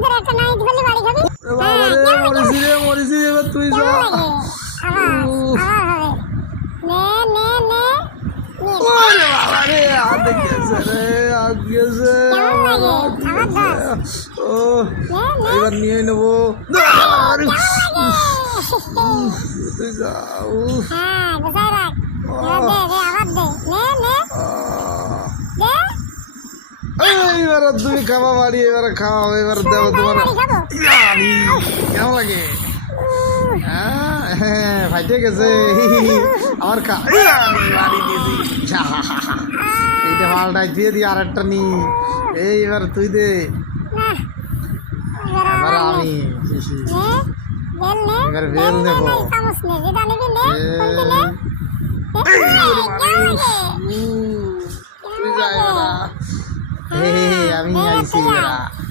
ভিতরে একটা নাই ধরলি বাড়ি খাবি বাবা রে মরিছি এবার তুই যা ওরে বাবা রে হাত গেছে রে হাত গেছে ও এবার নিয়ে নেবো তুই যা এবার তুমি খাওয়া বাড়ি এবার খাও এবার দেবো তোমার কেমন লাগে হ্যাঁ ফাইটে গেছে আমার বাড়ি দিয়েছি এইটা মালটাই দিয়ে দি আর একটা নি এইবার তুই দে এবার আমি এবার বেল দেবো তুই যা এবার আমি আইছি এবার